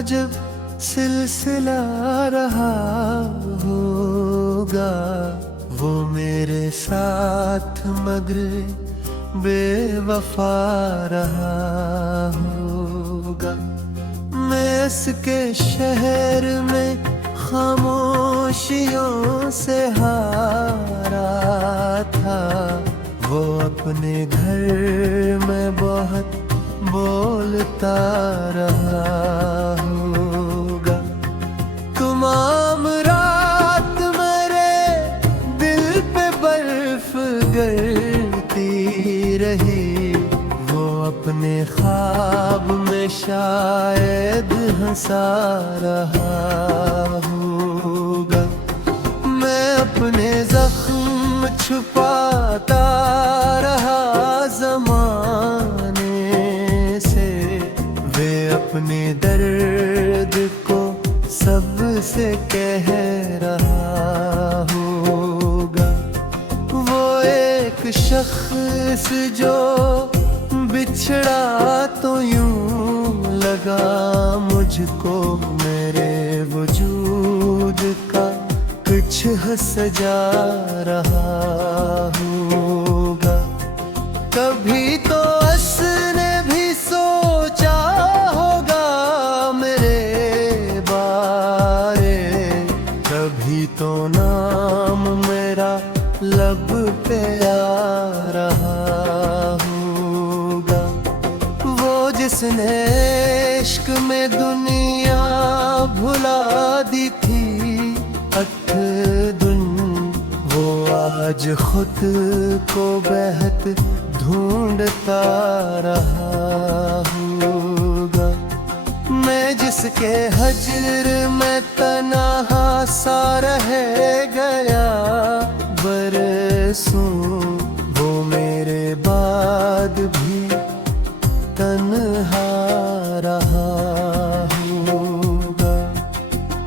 जब सिलसिला रहा होगा, वो मेरे साथ मगर बेवफा रहा होगा। मैं इसके शहर में खामोशियों से हारा था, वो अपने घर में बहुत बोलता रहा होगा। तमाम रात मेरे दिल पे बर्फ गिरती रही, वो अपने ख्वाब में शायद हंसा रहा होगा। मैं अपने जख्म छुपाता रहा ज़माने से, वे अपने दर्द को सबसे कह रहा होगा। वो एक शख्स जो बिछड़ा तो यूं लगा मुझको, मेरे वजूद का कुछ सजा रहा होगा। कभी तो उसने भी सोचा होगा मेरे बारे, कभी तो नाम मेरा लब पे आ रहा होगा। वो जिसने इश्क में दुनिया भुला दी थी अठदुन, वो आज खुद को बहत ढूंढता रहा होगा। मैं जिसके हजर में तन्हा सा रह गया बरसों, वो मेरे बाद भी तन्हा रहा होगा।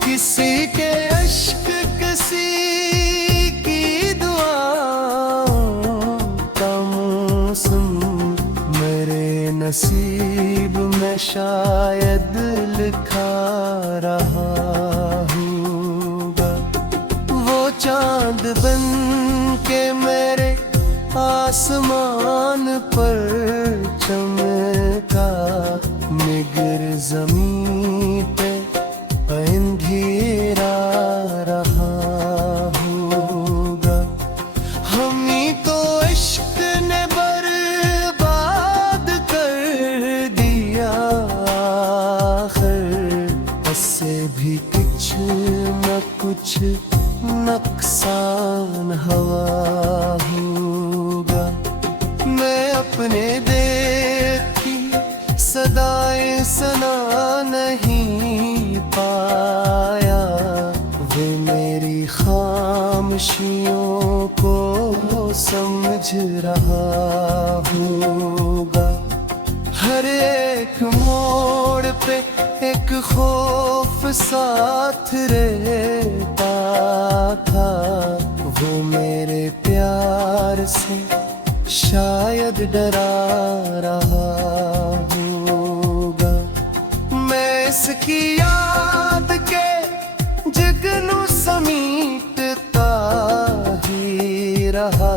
किसी के अश्क किसी की दुआओं का मौसम मेरे नसीब में शायद लिखा रहा होगा। वो चांद बन के मेरे आसमान पर चमका, निगर ज़मीन पे अंधेरा रहा होगा। हम ही तो इश्क ने बर्बाद कर दिया आखिर, इससे भी कुछ न कुछ नुकसान हुआ होगा। मैं अपने देखी सदाएं सुना नहीं पाया, वे मेरी खामोशियों को समझ रहा होगा। हर एक मोड़ पे एक खौफ साथ रहता था, वो मेरे प्यार से शायद डरा रहा होगा। मैं इसकी याद के जगनू समीटता ही रहा,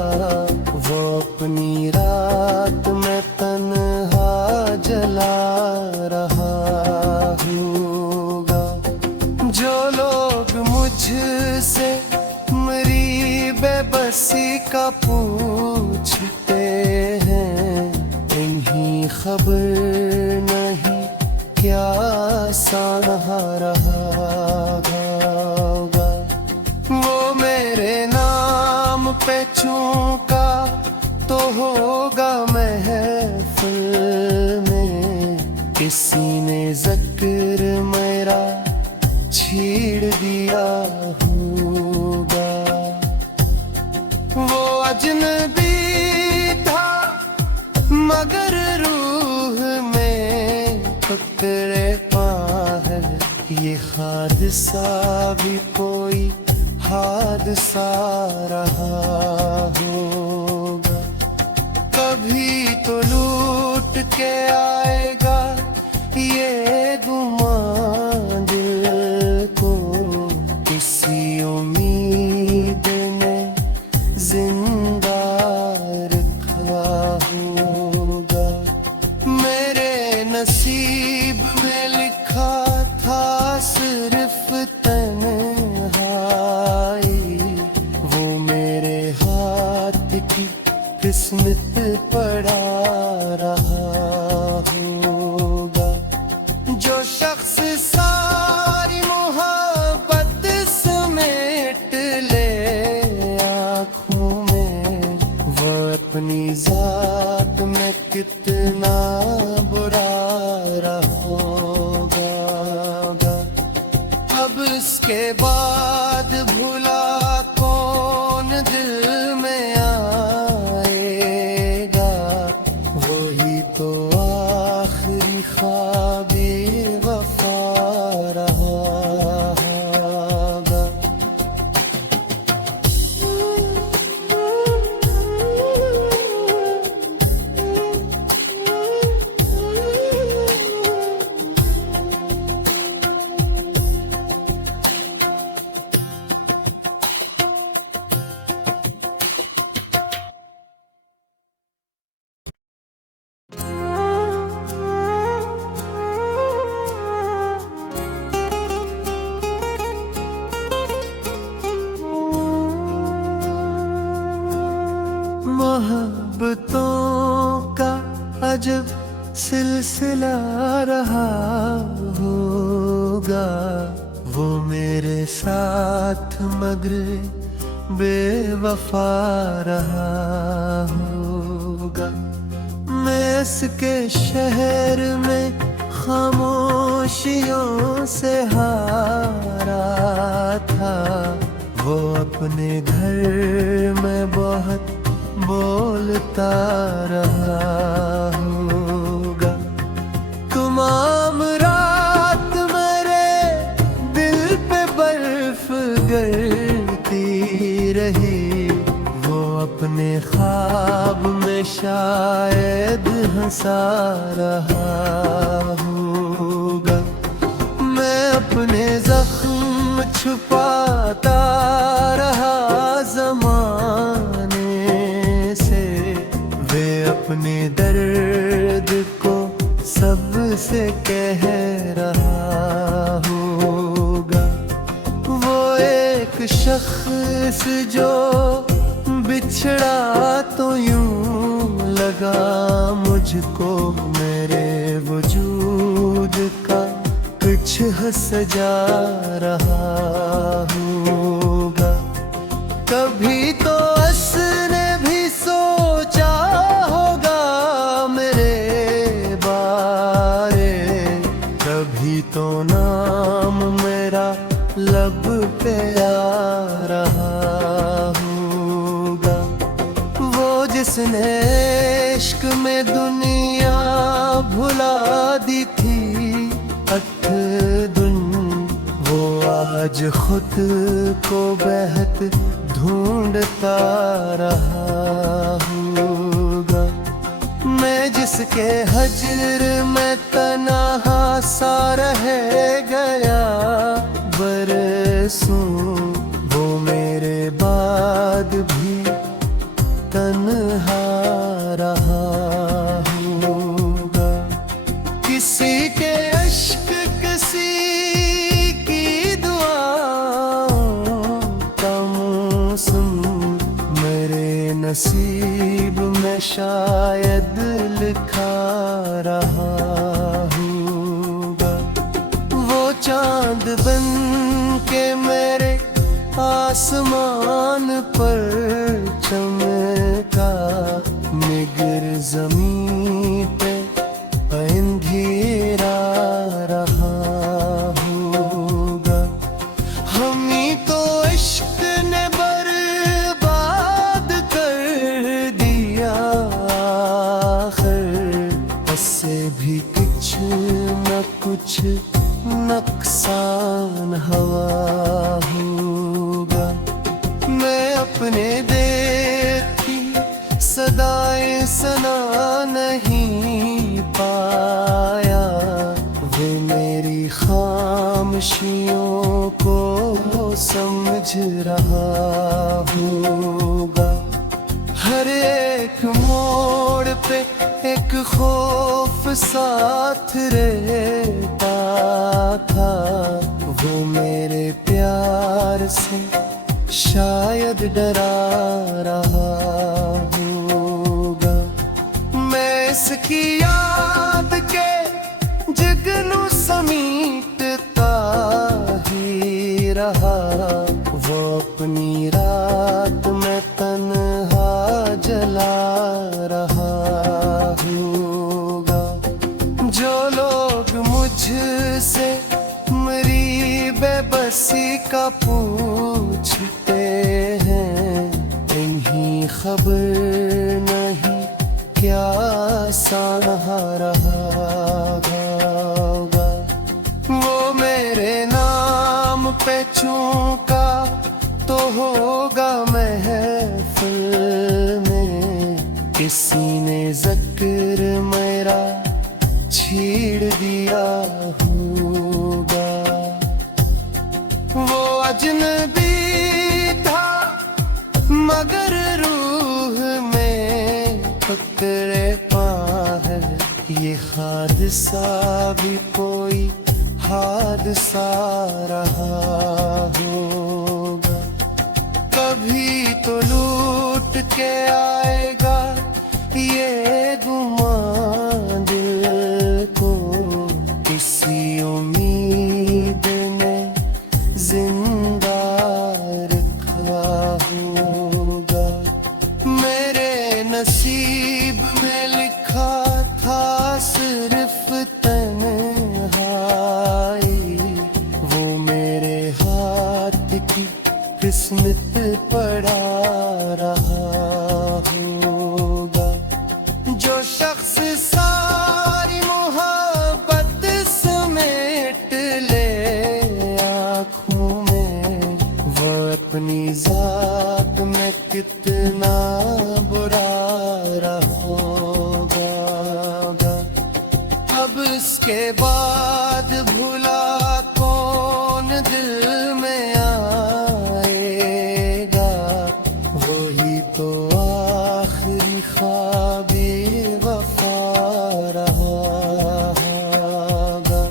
वो अपनी रात में तन्हा जला रहा होगा। जो लोग मुझसे मेरी बेबसी का पूछते हैं, इन्हीं खबर नहीं क्या सहा रहा होगा। वो मेरे नाम पे चूका तो होगा महफिल में, किसी ने ज़िक्र मेरा छेड़ दिया होगा। वो अजनबी था मगर रूह में पकड़े पा है, ये हादसा भी कोई हादसा रहा होगा। कभी तो लूट के आएगा ये गुमान शख्स सारी मोहब्बत समेट ले आँखों में, वो अपनी जात में कितना बुरा रहोगा। अब इसके बाद भुला कौन दिल में आएगा, वही तो आखिरी ख्वाबी वफा रहा होगा। मोहब्बतों का अजब सिलसिला रहा होगा, वो मेरे साथ मगर बेवफा रहा होगा। मैं इसके शहर में खामोशियों से हारा था, वो अपने घर में बहुत बोलता रहा होगा। तमाम रात मेरे दिल पे बर्फ गिरती रही, वो अपने ख्वाब में शायद हंसा रहा होगा। मैं अपने जख्म छुपाता रहा ज़माने से, वे अपने दर्द को सबसे कह रहा होगा। वो एक शख्स जो बिछड़ा तो यूं लगा मुझको, मेरे वजूद का कुछ सजा रहा होगा। कभी तो उसने भी सोचा होगा मेरे बारे, कभी तो नाम मेरा लब पे आ रहा होगा। वो जिसने इश्क में दुनिया भुला दी थी अठदुन, वो आज खुद को बहत ढूंढता रहा होगा। मैं जिसके हजर में तन्हा सा रह गया बरसों, वो मेरे बाद भी तन्हा रहा होगा। किसी के अश्क किसी की दुआओं का मौसम, मेरे नसीब में शायद लिखा रहा होगा। वो चांद बन के मेरे आसमान पर चमका, निगर ज़मीन पे अंधेरा रहा होगा। हम ही तो इश्क ने बर्बाद कर दिया आखिर, उससे भी कुछ न कुछ नुकसान हुआ होगा। मैं अपने दिल की सदाएं सुना नहीं पाया, वो मेरी खामोशियों को समझ रहा होगा। हर एक मोड़ पे एक खौफ साथ रहता था, वो मेरे प्यार से शायद डरा रहा होगा। मैं इसकी याद के जगनू समी किसी का पूछते हैं, इन्हीं खबर नहीं क्या सहारा होगा। वो मेरे नाम पे चूका तो होगा महफिल में, किसी ने जिक्र मेरा छीड़ दिया होगा। वो अजनबी था मगर रूह में पकड़े पा है, ये हादसा भी कोई हादसा रहा होगा। कभी तो लूट के आएगा ये गुमान दिल को, किसी उम्मीद ने जिंदा रखा होगा। मेरे नसीब में लिखा था सिर्फ तन्हाई, वो मेरे हाथ की किस्मत पड़ा रहा होगा। जो शख्स सारी मोहब्बत समेट ले आँखों में, वो अपनी जात में कितना बुरा रहोगा। अब इसके बाद भुला कौन दिल में आएगा, वही तो आखिरी ख्वाबी वफा रहा होगा।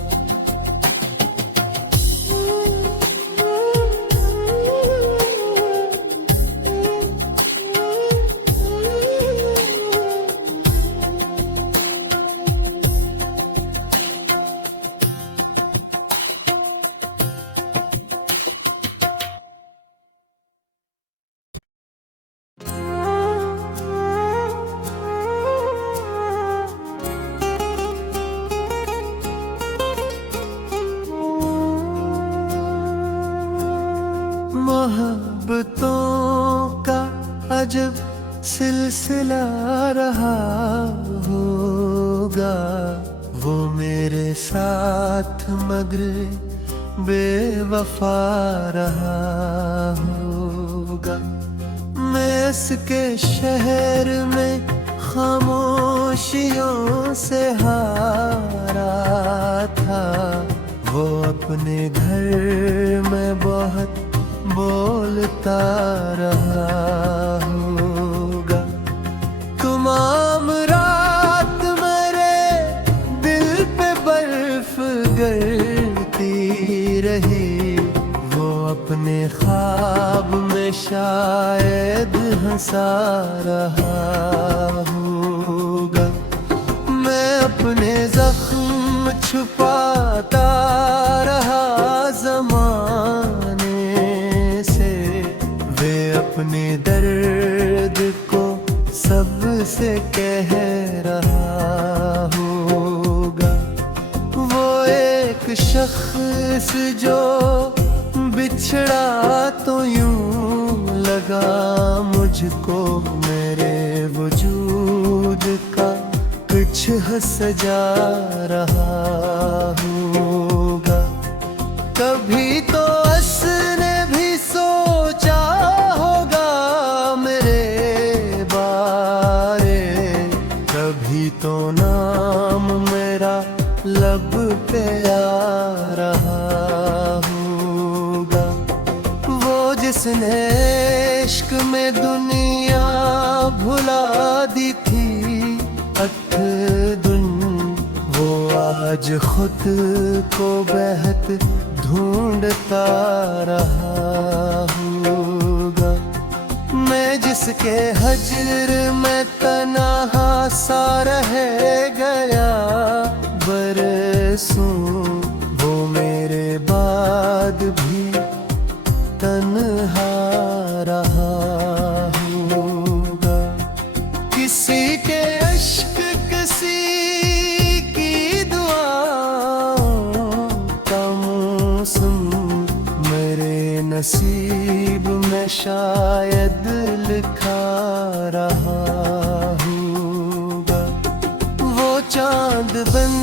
मोहब्बतों का अजब सिलसिला रहा होगा, वो मेरे साथ मगर बेवफा रहा होगा। मैं इसके शहर में खामोशियों से हारा था, वो अपने घर में बहुत बोलता रहा होगा। तमाम रात मेरे दिल पे बर्फ गिरती रही, वो अपने ख्वाब में शायद हंसा रहा होगा। मैं अपने जख्म छुपाता रहा ज़माने से, वे अपने दर्द को सबसे कह रहा होगा। वो एक शख्स जो बिछड़ा तो यूं लगा मुझको, मेरे वजूद का कुछ सजा रहा होगा। कभी तो उसने भी सोचा होगा मेरे बारे, कभी तो नाम मेरा लब पे आ रहा होगा। वो जिसने इश्क में दुनिया भुला दी थी अठदुन, वो आज खुद को बहत ढूंढता रहा होगा। मैं जिसके हजर में तन्हा सा रह गया बरसों, वो मेरे बाद भी तन्हा रहा होगा। किसी के अश्क किसी की दुआओं का मौसम, मैं नसीब में शायद लिखा रहा हूँगा। वो चांद बन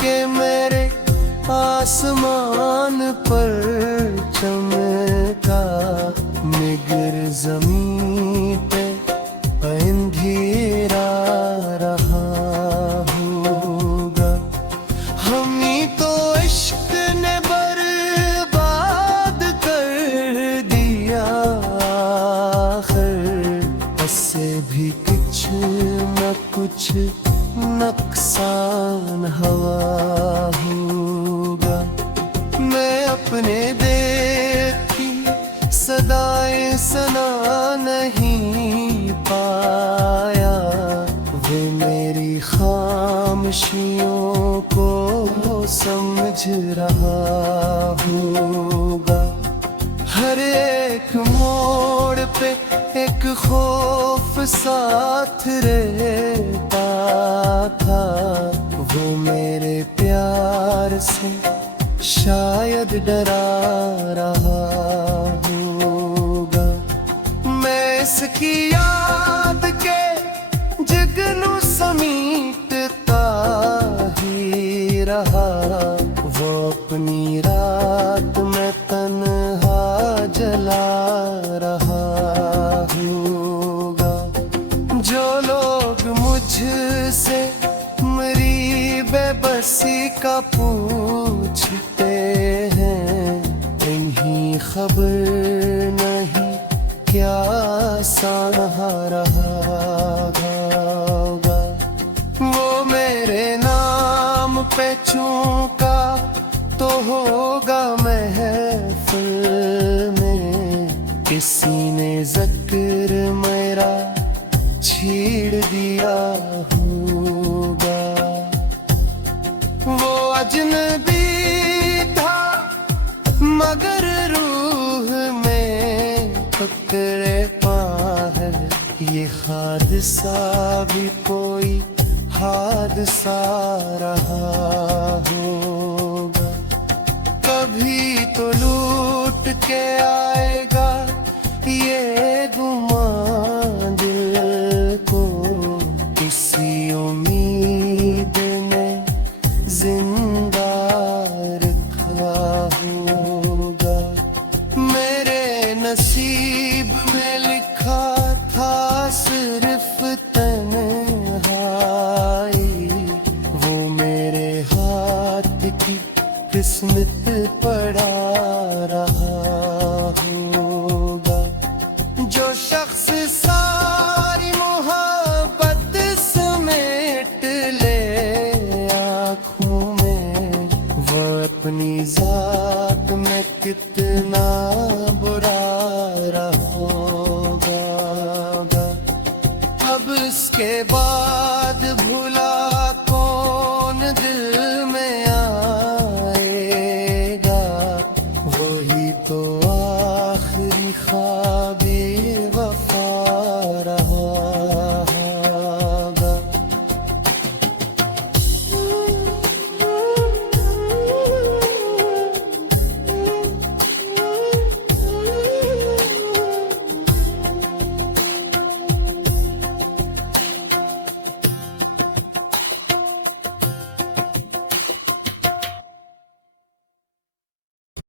के मेरे आसमान पर चमका, निगर ज़मीं पे अंधेरा रहा होगा। हम ही तो इश्क ने बर्बाद कर दिया आखिर, उससे भी कुछ न कुछ नुकसान हुआ होगा। मैं अपने दिल की सदाएं सुना नहीं पाया, वो मेरी खामोशियों को समझ रहा होगा। हर एक मोड़ पे एक खौफ साथ रहता था, वो मेरे प्यार से शायद डरा रहा होगा। मैं इसकी याद के जगनू समीटता ही रहा, वो अपनी रात में तन्हा जला रहा होगा। जो लोग मुझसे मेरी बेबसी का पूछते हैं, इन्हीं खबर नहीं क्या सहारा होगा। वो मेरे नाम पे चूका तो होगा महफिल में, किसी ने जिक्र मेरा छेड़ दिया होगा। वो अजनबी था मगर रूह में पकड़े पा है, ये हादसा भी कोई हादसा रहा होगा। कभी तो लूट के आएगा ये गुमान दिल को, किसी उम्मीद ने जिंदा रखा होगा। मेरे नसीब में लिखा था सिर्फ तन्हाई, वो मेरे हाथ की किस्मत पड़ा रहा होगा। जो शख्स सारी मोहब्बत समेट ले आँखों में, वो अपनी जात में कितना बुरा रहा होगा। अब इसके